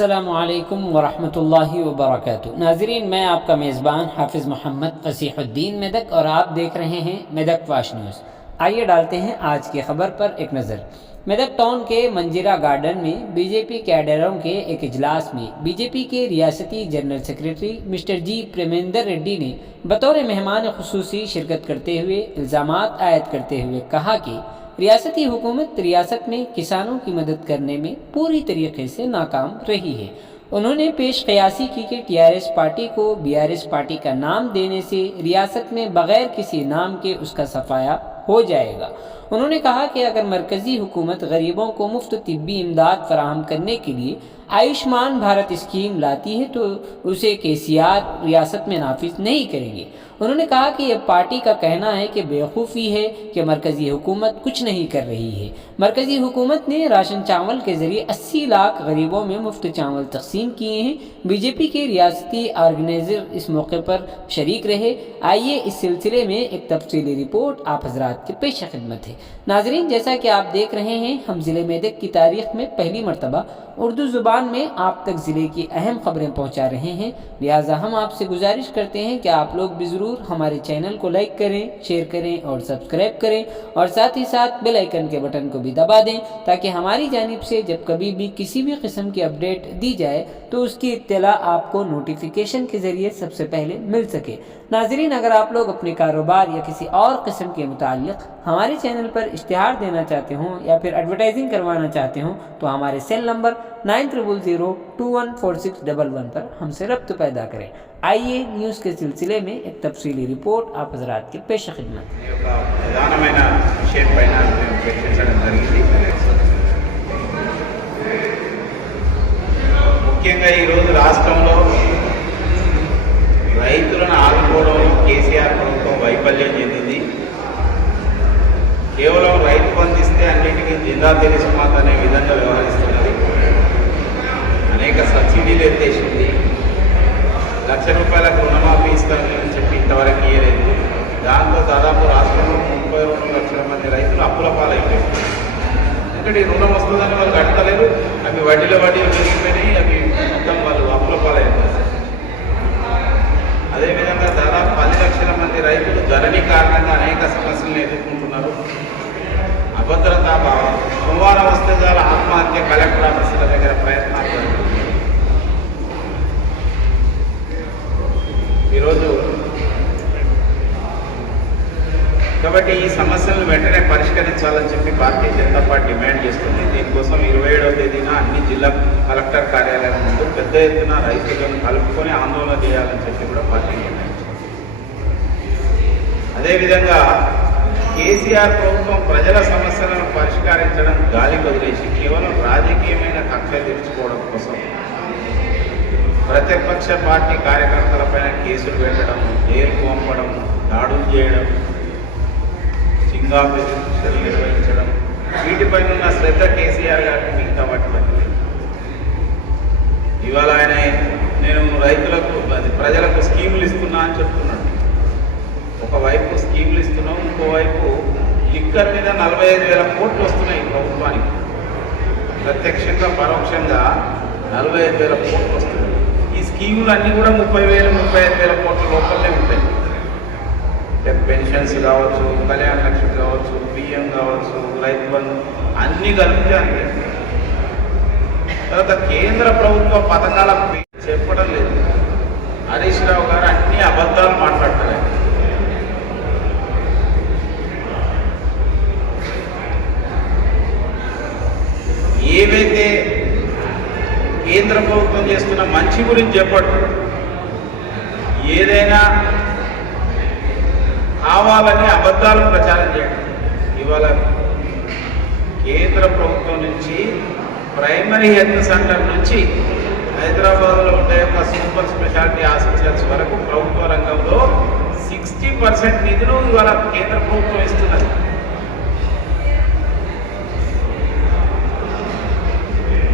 अस्सलामुअलैकुम वरहमतुल्लाहि वबरकातुहू। नाज़रीन, मैं आपका मेज़बान हाफिज़ मोहम्मद फ़सीहुद्दीन मेदक और आप देख रहे हैं मेदक वाश न्यूज़। आइए डालते हैं आज की खबर पर एक नज़र। मेदक टाउन के मंजीरा गार्डन में बीजेपी कैडरों के एक इजलास में बीजेपी के रियासती जनरल सेक्रेटरी मिस्टर जी प्रेमेंद्र रेड्डी ने बतौर मेहमान खुसूसी शिरकत करते हुए इल्ज़ामात आयद करते हुए कहा कि रियासती हुकूमत रियासत में किसानों की मदद करने में पूरी तरीके से नाकाम रही है। उन्होंने पेश कयासी की कि टीआरएस पार्टी को बीआरएस पार्टी का नाम देने से रियासत में बगैर किसी नाम के उसका सफाया हो जाएगा। उन्होंने कहा कि अगर मरकज़ी हुकूमत गरीबों को मुफ्त तिब्बी इमदाद फराहम करने के लिए आयुष्मान भारत स्कीम लाती है तो उसे केसीआर रियासत में नाफिज नहीं करेंगे। उन्होंने कहा कि यह पार्टी का कहना है कि बेवकूफ़ी है कि मरकज़ी हुकूमत कुछ नहीं कर रही है। मरकज़ी हुकूमत ने राशन चावल के ज़रिए 80 लाख गरीबों में मुफ्त चावल तकसीम किए हैं। बीजेपी के रियासती ऑर्गेनाइज़र इस मौके पर शरीक रहे। आइए इस सिलसिले में एक तफसीली रिपोर्ट आप हज़रात के पेश खिदमत है। नाज़रीन, जैसा कि आप देख रहे हैं, हम ज़िले मेदक की तारीख़ में पहली मरतबा उर्दू ज़ुबान में आप तक ज़िले की अहम ख़बरें पहुँचा रहे हैं। लिहाजा हम आपसे गुजारिश करते हैं कि आप लोग भी ज़रूर हमारे चैनल को लाइक करें, शेयर करें और सब्सक्राइब करें और साथ ही साथ बेल आइकन के बटन को भी दबा दें ताकि हमारी जानिब से जब कभी भी किसी भी किस्म की अपडेट दी जाए तो उसकी इत्तला आपको नोटिफिकेशन के ज़रिए सबसे पहले मिल सके। नाज़रीन, अगर आप लोग अपने कारोबार या किसी और किस्म के मुताल्लिक़ हमारे चैनल पर इश्तिहार देना चाहते हों या फिर एडवर्टाइजिंग करवाना चाहते हों तो हमारे सेल नंबर 9000214611 पर हमसे रब्त पैदा करें। आइए न्यूज़ के सिलसिले में एक तफसीली रिपोर्ट आप हज़रात के पेश खिदमत। ముఖ్యంగా ఈరోజు రాష్ట్రంలో రైతులను ఆదుకోవడంలో కేసీఆర్ ప్రభుత్వం వైఫల్యం చెందింది. కేవలం రైతు బంధిస్తే అన్నిటికీ జిందా తెలిసిమాత అనే విధంగా వ్యవహరిస్తున్నది. అనేక సబ్సిడీలు ఎత్తేసింది. ₹1,00,000 రుణమాఫీ ఇస్తామని చెప్పి ఇంతవరకు ఇవ్వలేదు. దాంతో దాదాపు రాష్ట్రంలో 32 లక్షల మంది రైతులు అప్పుల పాలైపోయారు. ఎందుకంటే ఈ రుణం వస్తుందని వాళ్ళు కట్టలేరు. అవి వడ్డీలు పెరిగిపోయినాయి. అవి మొత్తం వాళ్ళు అప్పుల పాలైపోయారు. అదేవిధంగా దాదాపు 10 లక్షల మంది రైతులు ధరణి కారణంగా అనేక సమస్యలను ఎదుర్కొంటున్నారు. అభద్రతా భావం, సోమవారం వస్తే చాలా ఆత్మహత్య కలెక్టర్ ఆఫీసుల దగ్గర ప్రయత్నాలు జరుగుతుంది. ఈరోజు కాబట్టి ఈ సమస్యలను వెంటనే పరిష్కరించాలని చెప్పి భారతీయ జనతా పార్టీ డిమాండ్ చేస్తుంది. దీనికోసం 27వ తేదీన అన్ని జిల్లా కలెక్టర్ కార్యాలయం ముందు పెద్ద ఎత్తున రైతులను కలుపుకొని ఆందోళన చేయాలని చెప్పి కూడా పార్టీ నిర్ణయించింది. అదేవిధంగా కేసీఆర్ ప్రభుత్వం ప్రజల సమస్యలను పరిష్కరించడం గాలి వదిలేసి కేవలం రాజకీయమైన కక్ష తీర్చుకోవడం కోసం ప్రతిపక్ష పార్టీ కార్యకర్తలపైన కేసులు పెట్టడం, జైలుకు పంపడం, దాడులు చేయడం, సింగాపేటలు నిర్వహించడం, వీటిపైన ఉన్న శ్రద్ధ కేసీఆర్ గారికి మిగతా వాటిపైన లేదు. ఇవాళ ఆయన నేను రైతులకు ప్రజలకు స్కీములు ఇస్తున్నా అని చెప్తున్నాడు. ఒకవైపు స్కీములు ఇస్తున్నాం, ఇంకోవైపు లిక్కర్ మీద 45,000 కోట్లు వస్తున్నాయి ప్రభుత్వానికి. ప్రత్యక్షంగా పరోక్షంగా 45,000 కోట్లు వస్తున్నాయి. ఈ స్కీములు అన్నీ కూడా 30,000-35,000 కోట్ల లోపలనే ఉంటాయి. పెన్షన్స్ కావచ్చు, కళ్యాణ లక్ష్మి కావచ్చు, బియ్యం కావచ్చు, రైతు బంధు అన్నీ కలిపితే అంతే. తర్వాత కేంద్ర ప్రభుత్వ పథకాల చెప్పడం లేదు. హరీష్ రావు గారు అన్ని అబద్ధాలు మాట్లాడతారు. ఏవైతే కేంద్ర ప్రభుత్వం చేస్తున్న మంచి గురించి చెప్పడు. ఏదైనా కావాలని అబద్ధాలు ప్రచారం చేయడం. ఇవాళ కేంద్ర ప్రభుత్వం నుంచి ప్రైమరీ హెల్త్ సెంటర్ నుంచి హైదరాబాద్లో ఉండే ఒక సూపర్ స్పెషాలిటీ హాస్పిటల్స్ వరకు ప్రభుత్వ రంగంలో 60% నిధులు ఇవాళ కేంద్ర ప్రభుత్వం ఇస్తున్నది.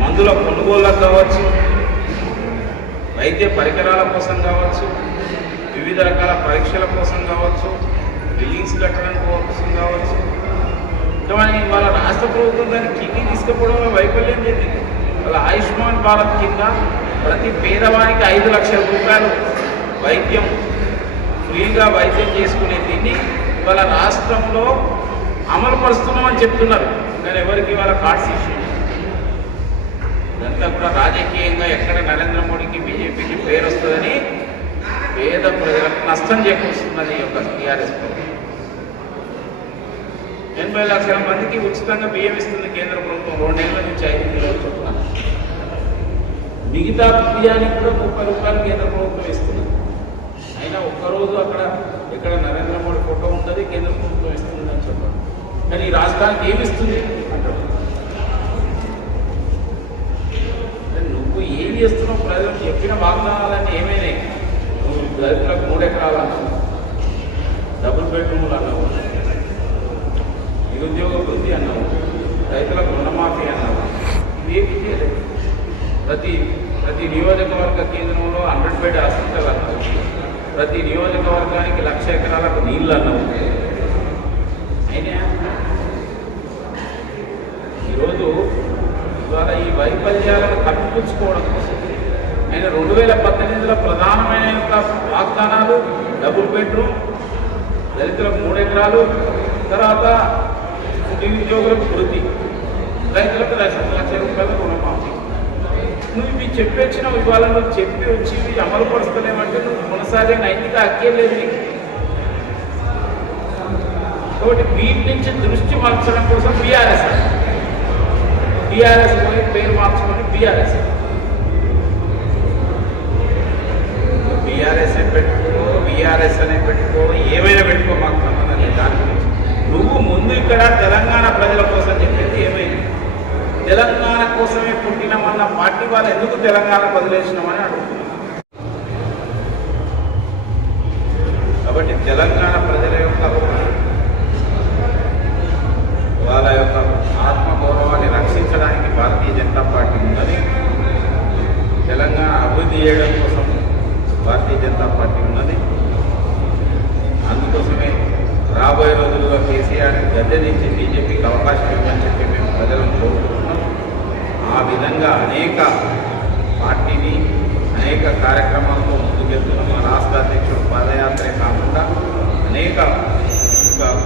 మందుల కొనుగోళ్లకు కావచ్చు, వైద్య పరికరాల కోసం కావచ్చు, వివిధ రకాల పరీక్షల కోసం కావచ్చు, బిల్డింగ్స్ కట్టడం కోసం కావచ్చు. కానీ వాళ్ళ రాష్ట్ర ప్రభుత్వం దాన్ని కిందికి తీసుకుపోవడంలో వైఫల్యం చెందింది. వాళ్ళ ఆయుష్మాన్ భారత్ కింద ప్రతి పేదవానికి 5 లక్షల రూపాయలు వైద్యం ఫ్రీగా వైద్యం చేసుకునే దీన్ని ఇవాళ రాష్ట్రంలో అమలు పరుస్తున్నామని చెప్తున్నారు. కానీ ఎవరికి ఇవాళ కార్డ్స్ ఇష్యూ ఇదంతా కూడా రాజకీయంగా ఎక్కడ నరేంద్ర మోడీకి బీజేపీకి పేరు వస్తుందని పేద ప్రజలకు నష్టం చేకూరుస్తున్నది ఈ యొక్క టీఆర్ఎస్ ప్రభుత్వం. 80 లక్షల మందికి ఉచితంగా బియ్యం ఇస్తుంది కేంద్ర ప్రభుత్వం 2 నెలల నుంచి 5 కిలోలు చొప్పున. మిగతా బియ్యానికి కూడా 30 రూపాయలు కేంద్ర ప్రభుత్వం ఇస్తుంది. అయినా ఒక్కరోజు అక్కడ ఇక్కడ నరేంద్ర మోడీ ఫోటో ఉంటుంది, కేంద్ర ప్రభుత్వం ఇస్తుంది అని చెప్పారు. కానీ ఈ రాష్ట్రానికి ఏమి ఇస్తుంది అంటారు. నువ్వు ఏం చేస్తున్నావు? ప్రజలకు చెప్పిన వాగ్దానాలన్నీ ఏమైనాయి? నువ్వు దళితులకు 3 ఎకరాలు అన్నావు, డబుల్ బెడ్రూమ్లు అన్నావు, నిరుద్యోగ వృద్ధి అన్నావు, రైతులకు రుణమాఫీ అన్నావు. ఇవేమి చేయలేదు. ప్రతి నియోజకవర్గ కేంద్రంలో 100 బెడ్ హాస్పిటల్ అన్నావు, ప్రతి నియోజకవర్గానికి 1,00,000 ఎకరాలకు నీళ్ళు అన్నావు. అయినా ఈరోజు ఇవాళ ఈ వైఫల్యాలను కప్పిపుచ్చుకోవడం కోసం ఆయన 2018లో ప్రధానమైన యొక్క వాగ్దానాలు డబుల్ బెడ్రూమ్, దళితులకు 3 ఎకరాలు, తర్వాత నిరుద్యోగులకు వృద్ధి, రైతులకు 1,00,000 రూపాయల రుణమాఫీ. నువ్వు ఇవి చెప్పొచ్చినావు. ఇవాళ నువ్వు చెప్పి వచ్చి ఇవి అమలు పరుస్తలేమంటే నువ్వు కొనసాగే నైతిక హక్కే లేదు నీకు. కాబట్టి వీటి నుంచి దృష్టి మార్చడం కోసం బీఆర్ఎస్ పోయి పేరు మార్చుకొని బీఆర్ఎస్ పెట్టుకో, బీఆర్ఎస్ అనే పెట్టుకో, ఏమైనా పెట్టుకో, మాకు సంబంధం లేదు దాని గురించి. నువ్వు ముందు ఇక్కడ తెలంగాణ ప్రజల కోసం చెప్పింది ఏమైంది? తెలంగాణ కోసమే పుట్టినామన్న పార్టీ వాళ్ళు ఎందుకు తెలంగాణ వదిలేసినామని అడుగుతున్నాం. కాబట్టి తెలంగాణ ప్రజల యొక్క వాళ్ళ యొక్క ఆత్మగౌరవాన్ని రక్షించడానికి భారతీయ జనతా పార్టీ ఉన్నది. తెలంగాణ అభివృద్ధి చేయడం కోసం భారతీయ జనతా పార్టీ ఉన్నది. అందుకోసమే రాబోయే రోజుల్లో కేసీఆర్ గద్దె నుంచి బీజేపీకి అవకాశం ఇవ్వని చెప్పి మేము ప్రజలను కోరుకుంటున్నాం. ఆ విధంగా అనేక పార్టీని అనేక కార్యక్రమాలతో ముందుకెళ్తున్నాం. మా రాష్ట్ర అధ్యక్షుడు పాదయాత్రే కాకుండా అనేక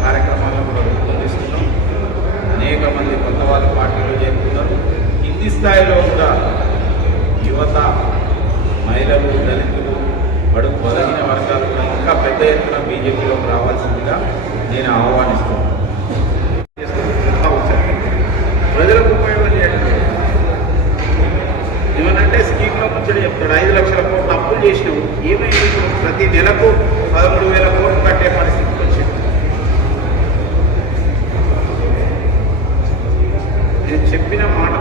కార్యక్రమాలను కూడా రూపొందిస్తున్నాం. అనేక మంది కొత్త వాళ్ళు పార్టీలో చేరుతున్నారు. కింది స్థాయిలో కూడా యువత, మహిళలు, దళితులు, బడుగు బలహీన వర్గాలు కూడా ఇంకా పెద్ద ఎత్తున బీజేపీలోకి రావాల్సిందిగా నేను ఆహ్వానిస్తున్నాను. ప్రజలకు ఉపయోగం చేయడం ఏమనంటే స్కీమ్లో ముచ్చడి చెప్తాడు. 5 లక్షల కోట్లు అప్పులు చేసినావు, ఏమైంది? ప్రతి నెలకు 13,000 కోట్లు కట్టే పరిస్థితికి వచ్చింది. నేను చెప్పిన మాట